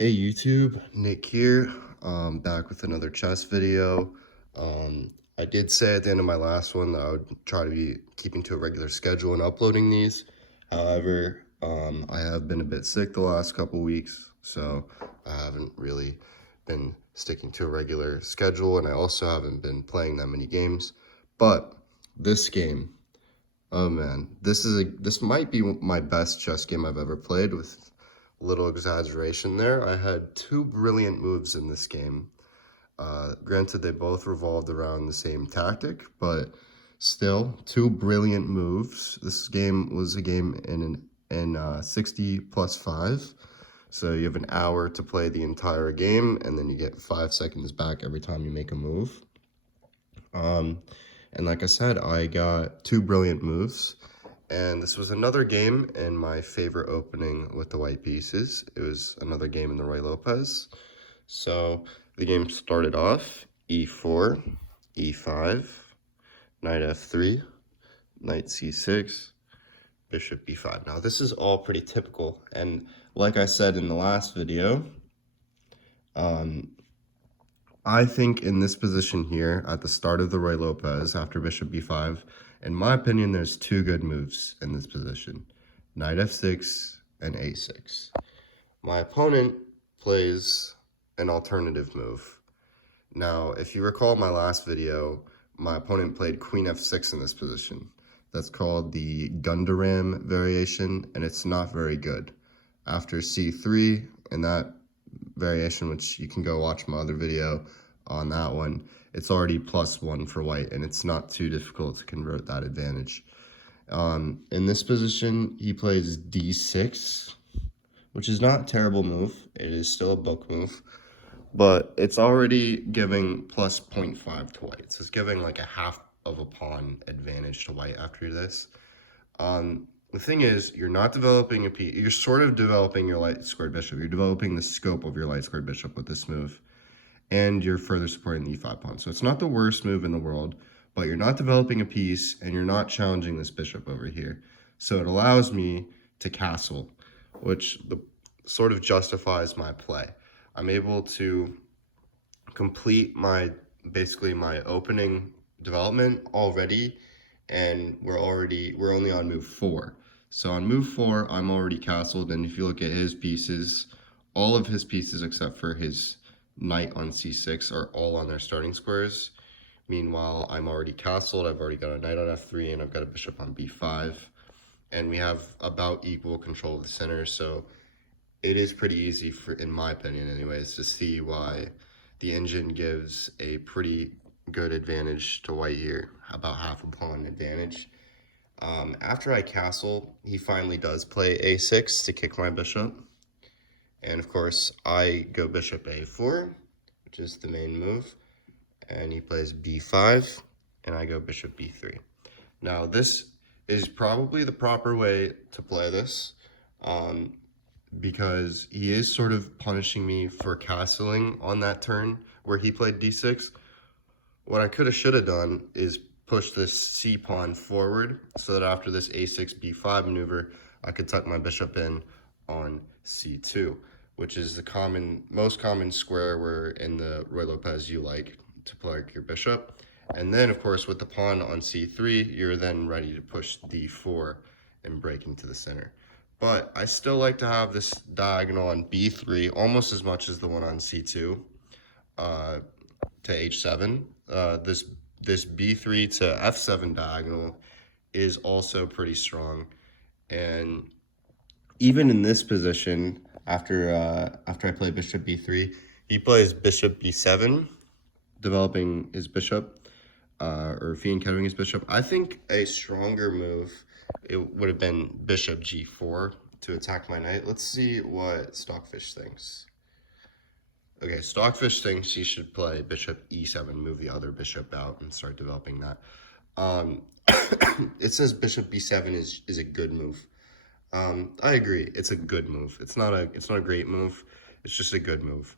Hey YouTube, Nick here, back with another chess video. I did say at the end of my last one that I would try to be keeping to a regular schedule and uploading these. However, I have been a bit sick the last couple weeks, so I haven't really been sticking to a regular schedule, and I also haven't been playing that many games. But this game, oh man, this might be my best chess game I've ever played, with little exaggeration there. I had two brilliant moves in this game. Granted, they both revolved around the same tactic, but still, two brilliant moves. This game was a game in 60 plus 5. So you have an hour to play the entire game, and then you get 5 seconds back every time you make a move. And like I said, I got two brilliant moves. And this was another game in my favorite opening with the white pieces. It was another game in the Ruy Lopez. So the game started off e4, e5, knight f3, knight c6, bishop b5. Now this is all pretty typical. And like I said in the last video, I think in this position here at the start of the Ruy Lopez after bishop b5, in my opinion, there's two good moves in this position: knight f6 and a6. My opponent plays an alternative move. Now, if you recall my last video, my opponent played queen f6 in this position. That's called the Gundaram variation, and it's not very good. After c3, in that variation, which you can go watch my other video on that one, it's already +1 for white, and it's not too difficult to convert that advantage. In this position, he plays d6, which is not a terrible move. It is still a book move, but it's already giving plus 0.5 to white. So it's giving like a half of a pawn advantage to white after this. The thing is, you're not developing a piece. You're sort of developing your light squared bishop. You're developing the scope of your light squared bishop with this move, and you're further supporting the e5 pawn. So it's not the worst move in the world, but you're not developing a piece, and you're not challenging this bishop over here. So it allows me to castle, which sort of justifies my play. I'm able to complete basically my opening development already, and we're only on move 4. So on move 4, I'm already castled, and if you look at his pieces, all of his pieces except for his knight on c6 are all on their starting squares. Meanwhile, I'm already castled. I've already got a knight on f3, and I've got a bishop on b5, and we have about equal control of the center. So it is pretty easy, in my opinion anyways, to see why the engine gives a pretty good advantage to white here, about half a pawn advantage. After I castle, he finally does play a6 to kick my bishop. And of course, I go bishop a4, which is the main move. And he plays b5, and I go bishop b3. Now, this is probably the proper way to play this, because he is sort of punishing me for castling on that turn where he played d6. What I should have done is push this c pawn forward so that after this a6 b5 maneuver, I could tuck my bishop in on c2, which is the most common square where in the Ruy Lopez you like to play your bishop. And then, of course, with the pawn on c3, you're then ready to push d4 and break into the center. But I still like to have this diagonal on b3 almost as much as the one on c2 to h7. This b3 to f7 diagonal is also pretty strong. And even in this position, after I play bishop b3, he plays bishop b7, developing his bishop, or fianchettoing his bishop. I think a stronger move, it would have been bishop g4 to attack my knight. Let's see what Stockfish thinks. Okay, Stockfish thinks he should play bishop e7, move the other bishop out, and start developing that. It says bishop b7 is a good move. I agree. It's a good move. It's not a great move. It's just a good move.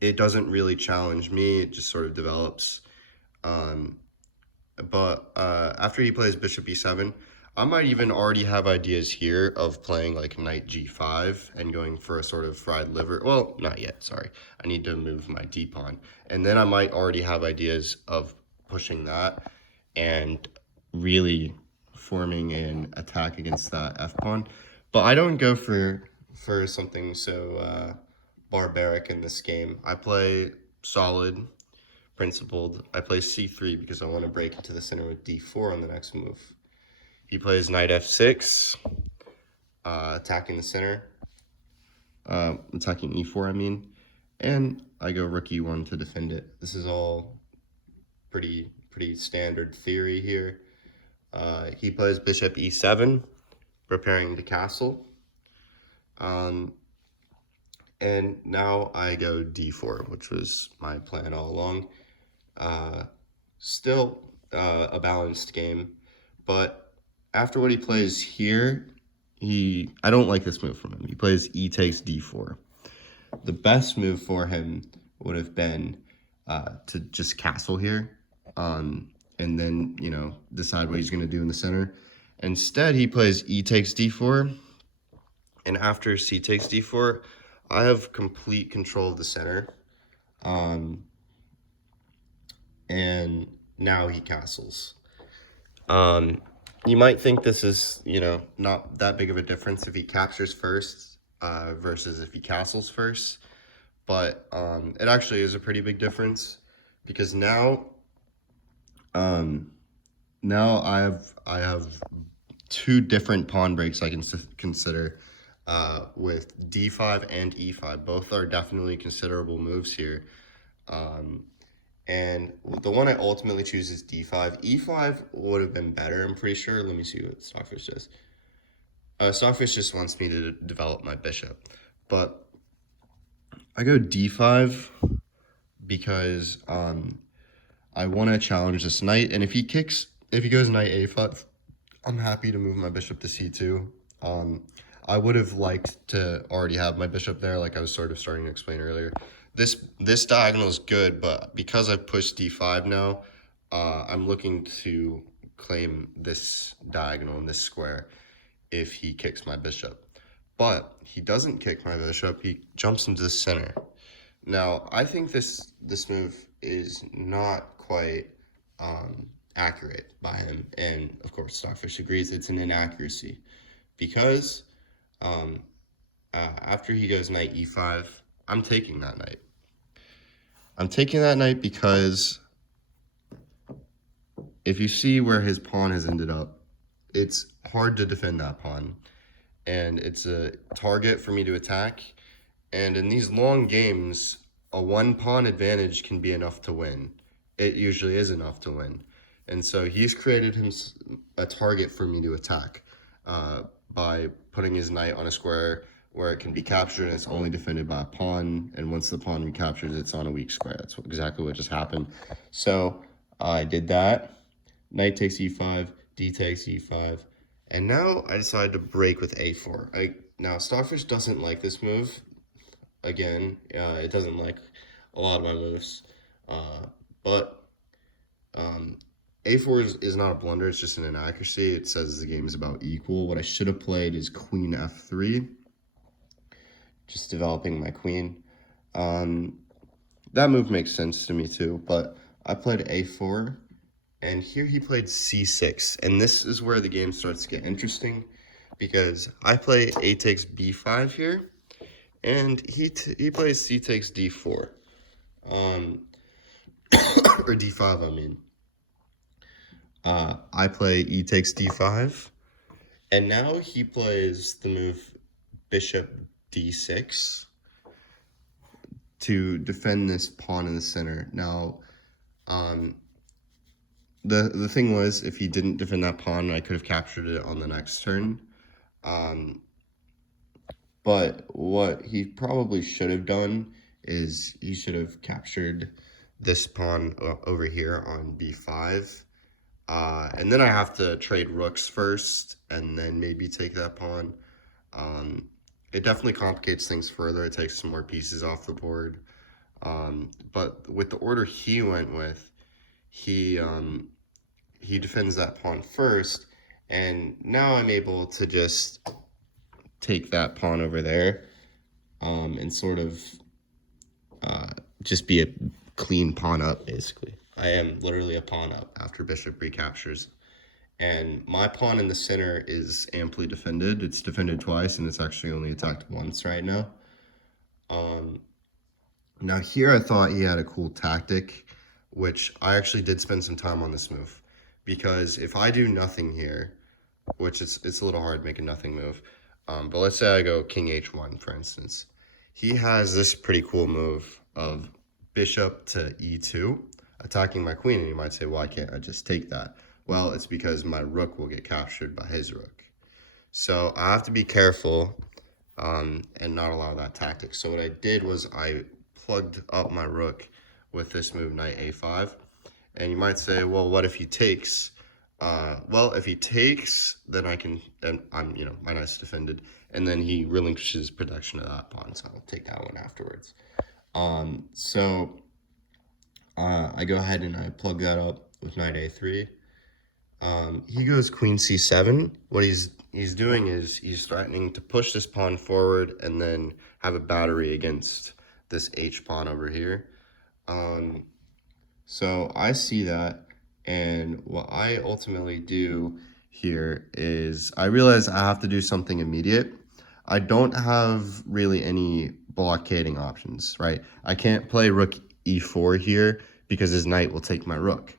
It doesn't really challenge me. It just sort of develops. But after he plays bishop e7, I might even already have ideas here of playing like knight g5 and going for a sort of fried liver. Well, not yet, sorry. I need to move my d-pawn. And then I might already have ideas of pushing that and really forming an attack against that f-pawn. But I don't go for something so barbaric in this game. I play solid, principled. I play c3 because I want to break into the center with d4 on the next move. He plays knight f6, attacking the center, attacking e4, I mean, and I go rook e1 to defend it. This is all pretty standard theory here. He plays bishop e7, preparing to castle. And now I go d4, which was my plan all along. Still a balanced game, but after what he plays here, I don't like this move from him. He plays e takes d4. The best move for him would have been to just castle here, and then, you know, decide what he's going to do in the center. Instead, he plays e takes d4, and after c takes d4, I have complete control of the center, and now he castles. You might think this is, you know, not that big of a difference if he captures first versus if he castles first, but it actually is a pretty big difference, because now I have two different pawn breaks I can consider with d5 and e5. Both are definitely considerable moves here. And the one I ultimately choose is d5. e5 would have been better, I'm pretty sure. Let me see what Stockfish does. Stockfish just wants me to develop my bishop. But I go d5 because I want to challenge this knight. And if he goes knight a5, I'm happy to move my bishop to c2. I would have liked to already have my bishop there, like I was sort of starting to explain earlier. This diagonal is good, but because I've pushed d5 now, I'm looking to claim this diagonal in this square if he kicks my bishop. But he doesn't kick my bishop, he jumps into the center. Now, I think this move is not quite accurate by him, and of course Stockfish agrees it's an inaccuracy, because after he goes knight e5, I'm taking that knight. I'm taking that knight because if you see where his pawn has ended up, it's hard to defend that pawn, and it's a target for me to attack. And in these long games, a one pawn advantage can be enough to win. It usually is enough to win. And so he's created him a target for me to attack by putting his knight on a square where it can be captured and it's only defended by a pawn. And once the pawn recaptures, it's on a weak square. That's exactly what just happened. So I did that. Knight takes e5, d takes e5. And now I decided to break with a4. Now, Stockfish doesn't like this move. Again, it doesn't like a lot of my moves. But a4 is not a blunder, it's just an inaccuracy. It says the game is about equal. What I should have played is queen f3. Just developing my queen. That move makes sense to me too, but I played a4, and here he played c6. And this is where the game starts to get interesting, because I play a takes b5 here, and he plays c takes d4. Or d5, I mean. I play e takes d5, and now he plays the move bishop d6 to defend this pawn in the center. Now, the thing was, if he didn't defend that pawn, I could have captured it on the next turn. But what he probably should have done is he should have captured this pawn over here on b5. And then I have to trade rooks first, and then maybe take that pawn. It definitely complicates things further. It takes some more pieces off the board. But with the order he went with, he defends that pawn first, And now I'm able to just take that pawn over there, and sort of just be a clean pawn up, basically. I am literally a pawn up after bishop recaptures. And my pawn in the center is amply defended. It's defended twice, and it's actually only attacked once right now. Now here I thought he had a cool tactic, which I actually did spend some time on this move. Because if I do nothing here, which it's a little hard making nothing move, but let's say I go king h1, for instance. He has this pretty cool move of bishop to e2, attacking my queen, and you might say, why can't I just take that? Well, it's because my rook will get captured by his rook. So I have to be careful and not allow that tactic. So what I did was I plugged up my rook with this move, knight a5. And you might say, well, what if he takes? Well, if he takes, then I'm, my knight's defended, and then he relinquishes protection of that pawn, so I'll take that one afterwards. I go ahead and I plug that up with knight a3. He goes queen c7. What he's doing is he's threatening to push this pawn forward and then have a battery against this h pawn over here. So I see that, and what I ultimately do here is I realize I have to do something immediate. I don't have really any blockading options, right? I can't play rook e4 here because his knight will take my rook.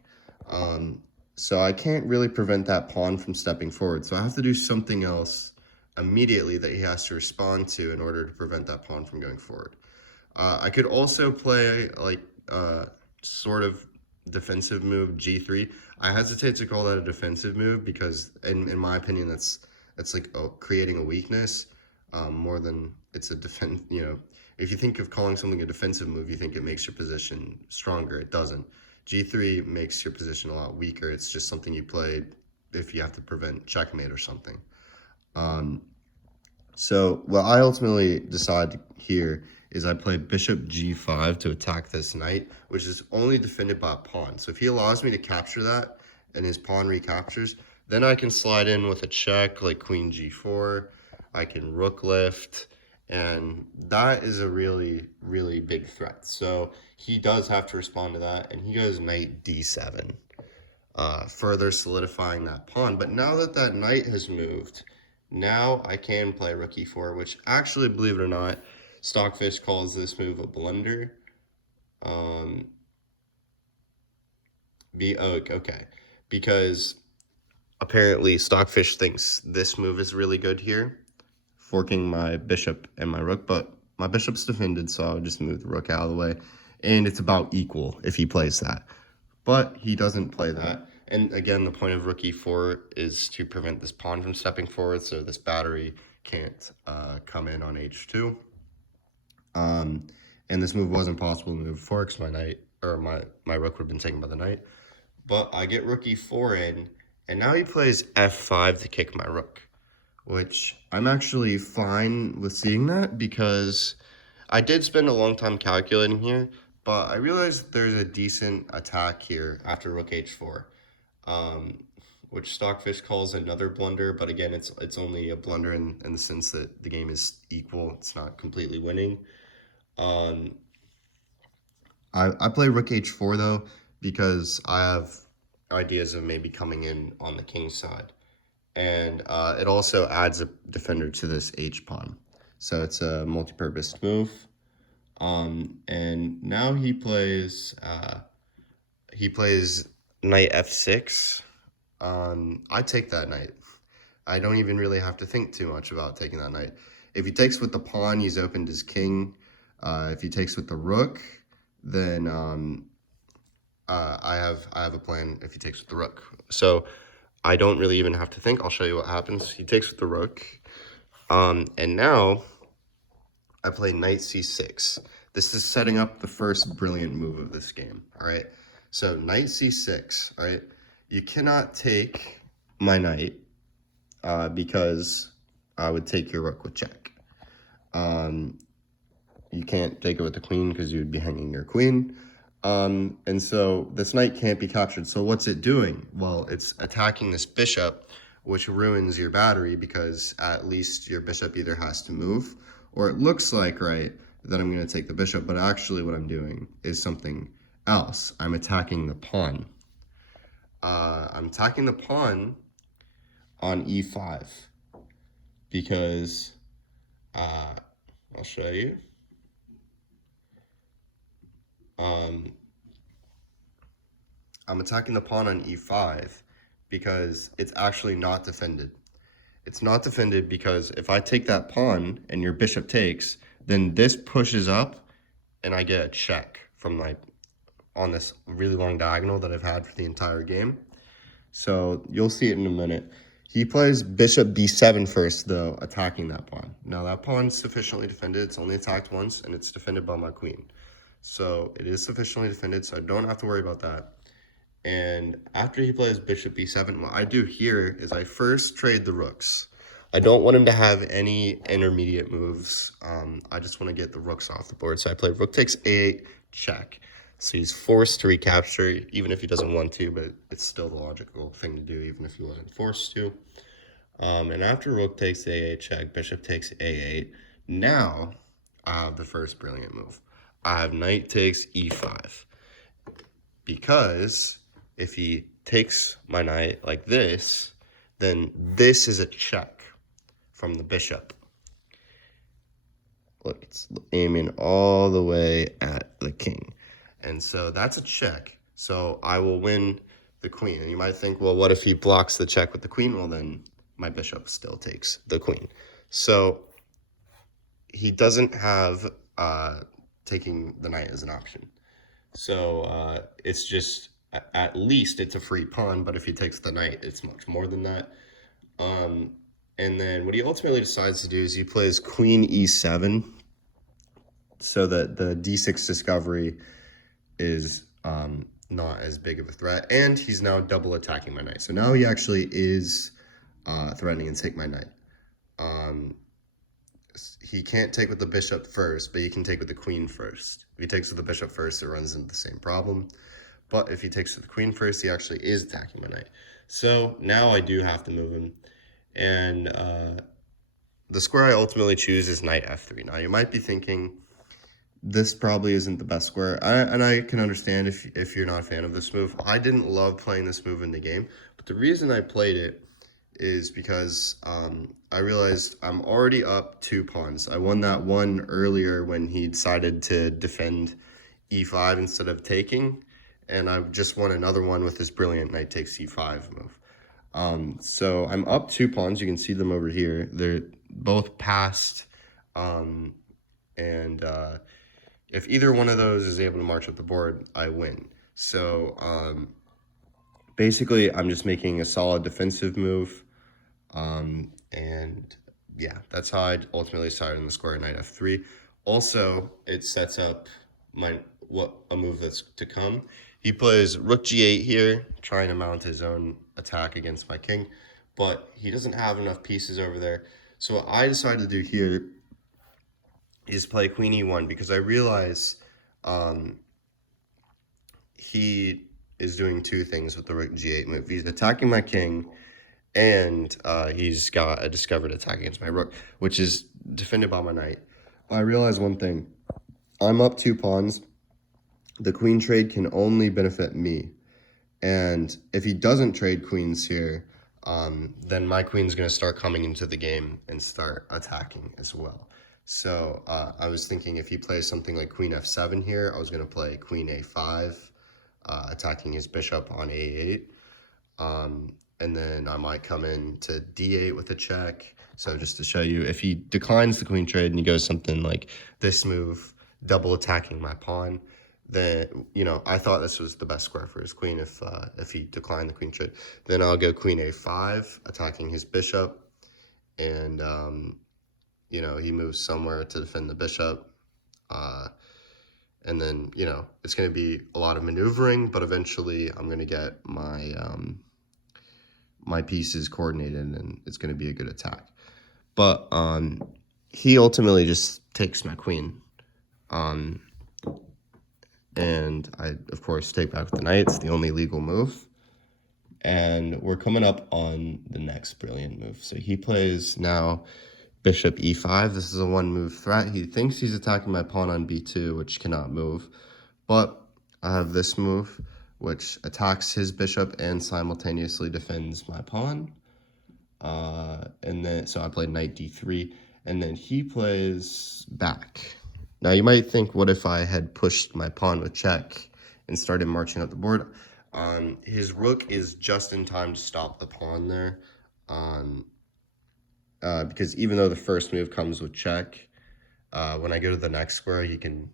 So I can't really prevent that pawn from stepping forward. So I have to do something else immediately that he has to respond to in order to prevent that pawn from going forward. I could also play like sort of defensive move g3. I hesitate to call that a defensive move because in my opinion that's like creating a weakness more than it's a defense. If you think of calling something a defensive move, you think it makes your position stronger. It doesn't. G3 makes your position a lot weaker. It's just something you play if you have to prevent checkmate or something. So what I ultimately decide here is I play bishop g5 to attack this knight, which is only defended by a pawn. So if he allows me to capture that and his pawn recaptures, then I can slide in with a check like queen g4. I can rook lift, and that is a really, really big threat. So he does have to respond to that, and he goes knight d7, further solidifying that pawn. But now that that knight has moved, now I can play rook e4, which actually, believe it or not, Stockfish calls this move a blunder. Okay, because apparently Stockfish thinks this move is really good here, forking my bishop and my rook, but my bishop's defended, so I'll just move the rook out of the way, and it's about equal if he plays that. But he doesn't play that. And again, the point of rook e4 is to prevent this pawn from stepping forward, so this battery can't come in on h2. And this move wasn't possible to move before because my knight, or my rook would have been taken by the knight. But I get rook e4 in, and now he plays f5 to kick my rook, which I'm actually fine with seeing that because I did spend a long time calculating here, but I realized there's a decent attack here after rook h4, which Stockfish calls another blunder, but again, it's only a blunder in the sense that the game is equal. It's not completely winning. I play rook h4 though because I have ideas of maybe coming in on the king side, and it also adds a defender to this h pawn, so it's a multi-purpose move. And now he plays knight f6. I take that knight. I don't even really have to think too much about taking that knight. If he takes with the pawn, he's opened his king. If he takes with the rook, then I have a plan if he takes with the rook. So I don't really even have to think. I'll show you what happens. He takes with the rook. And now I play knight c6. This is setting up the first brilliant move of this game, all right? So knight c6, all right? You cannot take my knight because I would take your rook with check. You can't take it with the queen because you would be hanging your queen. And so this knight can't be captured. So what's it doing? Well, it's attacking this bishop, which ruins your battery because at least your bishop either has to move, or it looks like, right, that I'm going to take the bishop, but actually what I'm doing is something else. I'm attacking the pawn. I'm attacking the pawn on e5 because I'll show you. I'm attacking the pawn on e5 because it's actually not defended. It's not defended because if I take that pawn and your bishop takes, then this pushes up and I get a check from on this really long diagonal that I've had for the entire game. So you'll see it in a minute. He plays bishop b7 first, though, attacking that pawn. Now, that pawn's sufficiently defended. It's only attacked once, and it's defended by my queen. So it is sufficiently defended, so I don't have to worry about that. And after he plays bishop b7, what I do here is I first trade the rooks. I don't want him to have any intermediate moves. I just want to get the rooks off the board. So I play rook takes a8, check. So he's forced to recapture, even if he doesn't want to, but it's still the logical thing to do, even if he wasn't forced to. And after rook takes a8, check, bishop takes a8. Now, I have the first brilliant move. I have knight takes e5. Because if he takes my knight like this, then this is a check from the bishop. Look, it's aiming all the way at the king. And so that's a check. So I will win the queen. And you might think, well, what if he blocks the check with the queen? Well, then my bishop still takes the queen. So he doesn't have taking the knight as an option. So it's just, at least it's a free pawn, but if he takes the knight, it's much more than that. And then what he ultimately decides to do is he plays queen e7 so that the d6 discovery is not as big of a threat, and he's now double attacking my knight. So now he actually is threatening to take my knight. He can't take with the bishop first, but he can take with the queen first. If he takes with the bishop first, it runs into the same problem. But if he takes with the queen first, he actually is attacking my knight. So now I do have to move him. And the square I ultimately choose is knight f3. Now you might be thinking, this probably isn't the best square. And I can understand if you're not a fan of this move. I didn't love playing this move in the game, but the reason I played it is because I realized I'm already up 2 pawns. I won that one earlier when he decided to defend e5 instead of taking, and I just won another one with this brilliant knight takes c5 move. So I'm up 2 pawns. You can see them over here. They're both passed, and if either one of those is able to march up the board, I win. So basically, I'm just making a solid defensive move. And yeah, that's how I ultimately decided on the square knight f3. Also, it sets up a move that's to come. He plays rook g8 here, trying to mount his own attack against my king, but he doesn't have enough pieces over there. So what I decided to do here is play queen e1 because I realize he is doing 2 things with the rook g8 move. He's attacking my king, and he's got a discovered attack against my rook, which is defended by my knight. I realize one thing. I'm up 2 pawns. The queen trade can only benefit me. And if he doesn't trade queens here, then my queen's going to start coming into the game and start attacking as well. So I was thinking if he plays something like queen f7 here, I was going to play queen a5, attacking his bishop on a8. And then I might come in to d8 with a check. So just to show you, if he declines the queen trade and he goes something like this move, double attacking my pawn, then, you know, I thought this was the best square for his queen if he declined the queen trade. Then I'll go queen a5, attacking his bishop. And, you know, he moves somewhere to defend the bishop. And then, you know, it's going to be a lot of maneuvering, but eventually I'm going to get my my pieces coordinated and it's going to be a good attack. But he ultimately just takes my queen. And I, of course, take back with the knight. It's the only legal move. And we're coming up on the next brilliant move. So he plays now bishop e5. This is a one move threat. He thinks he's attacking my pawn on b2, which cannot move. But I have this move, which attacks his bishop and simultaneously defends my pawn. And then, so I played knight d3, and then he plays back. Now you might think, what if I had pushed my pawn with check and started marching up the board? His rook is just in time to stop the pawn there. Because even though the first move comes with check, when I go to the next square, he can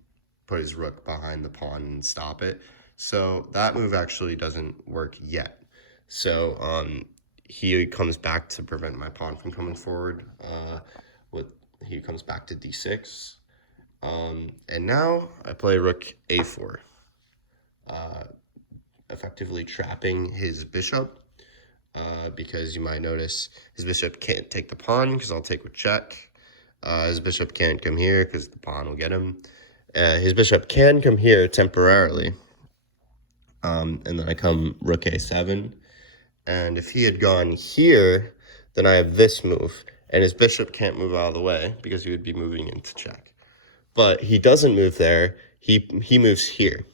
put his rook behind the pawn and stop it. So that move actually doesn't work yet. So he comes back to prevent my pawn from coming forward. He comes back to d6. And now I play rook a4, effectively trapping his bishop. Because you might notice his bishop can't take the pawn because I'll take with check. His bishop can't come here because the pawn will get him. His bishop can come here temporarily. And then I come rook a7. And if he had gone here, then I have this move. And his bishop can't move out of the way because he would be moving into check. But he doesn't move there. He moves here,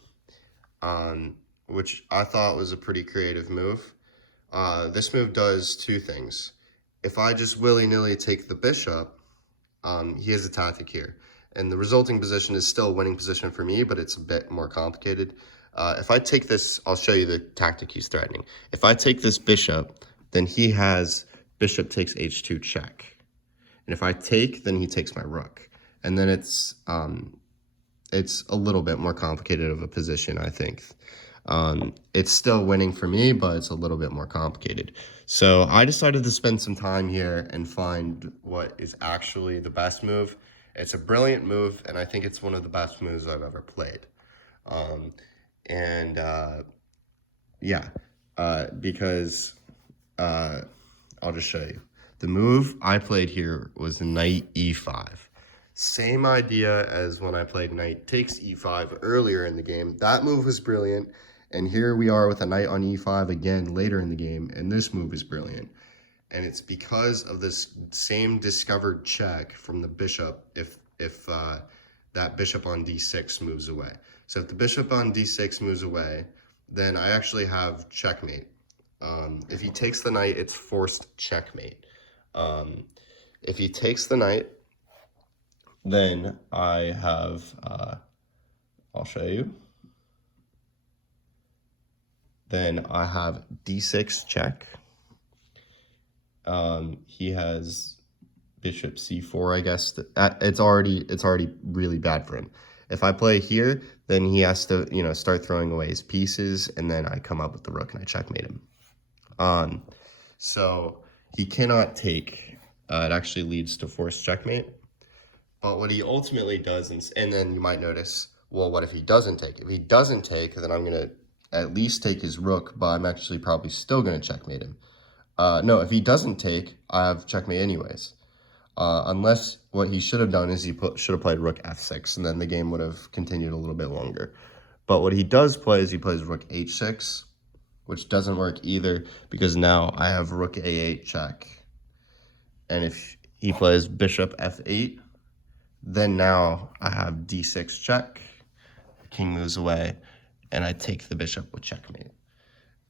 which I thought was a pretty creative move. This move does two things. If I just willy-nilly take the bishop, he has a tactic here. And the resulting position is still a winning position for me, but it's a bit more complicated. If I take this, I'll show you the tactic he's threatening. If I take this bishop, then he has bishop takes h2 check. And if I take, then he takes my rook. And then it's a little bit more complicated of a position, I think. It's still winning for me, but it's a little bit more complicated. So I decided to spend some time here and find what is actually the best move. It's a brilliant move, and I think it's one of the best moves I've ever played. Because I'll just show you. The move I played here was knight e5. Same idea as when I played knight takes e5 earlier in the game. That move was brilliant. And here we are with a knight on e5 again later in the game, and this move is brilliant. And it's because of this same discovered check from the bishop if that bishop on d6 moves away. So if the bishop on d6 moves away, then I actually have checkmate. If he takes the knight, it's forced checkmate. If he takes the knight, then I have, I'll show you. Then I have d6 check. He has bishop c4, I guess. It's already really bad for him. If I play here, then he has to, start throwing away his pieces, and then I come up with the rook and I checkmate him. So he cannot take. It actually leads to forced checkmate. But what he ultimately does, and then you might notice, well, what if he doesn't take? If he doesn't take, then I'm going to at least take his rook, but I'm actually probably still going to checkmate him. No, if he doesn't take, I have checkmate anyways. Unless what he should have done is he should have played rook f6, and then the game would have continued a little bit longer. But what he does play is he plays rook h6, which doesn't work either, because now I have rook a8 check. And if he plays bishop f8, then now I have d6 check, king moves away, and I take the bishop with checkmate.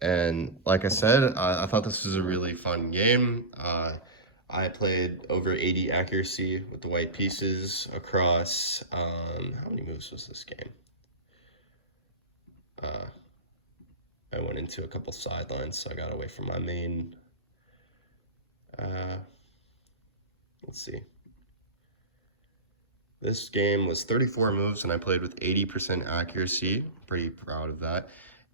And like I said, I thought this was a really fun game. I played over 80 accuracy with the white pieces across, how many moves was this game? I went into a couple sidelines, so I got away from my main. Let's see. This game was 34 moves, and I played with 80% accuracy. Pretty proud of that.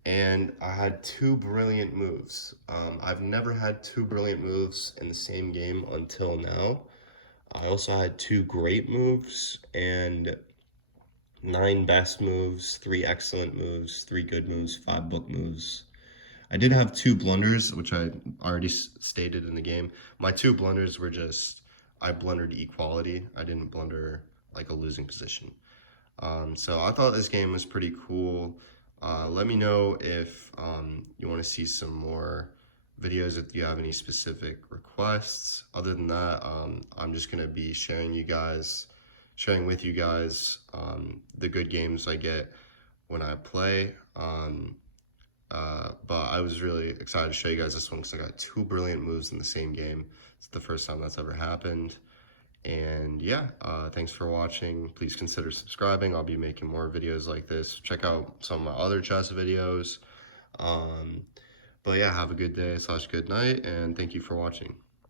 And I had two brilliant moves. I've never had two brilliant moves in the same game until now. I also had two great moves and 9 best moves, 3 excellent moves, 3 good moves, 5 book moves. I did have 2 blunders, which I already stated in the game. My 2 blunders were just, I blundered equality. I didn't blunder like a losing position. So I thought this game was pretty cool. Let me know if you want to see some more videos if you have any specific requests. Other than that, I'm just gonna be sharing with you guys the good games I get when I play. But I was really excited to show you guys this one because I got 2 brilliant moves in the same game. It's the first time that's ever happened. And yeah, thanks for watching. Please consider subscribing. I'll be making more videos like this. Check out some of my other chess videos. But yeah, have a good day / good night, and thank you for watching.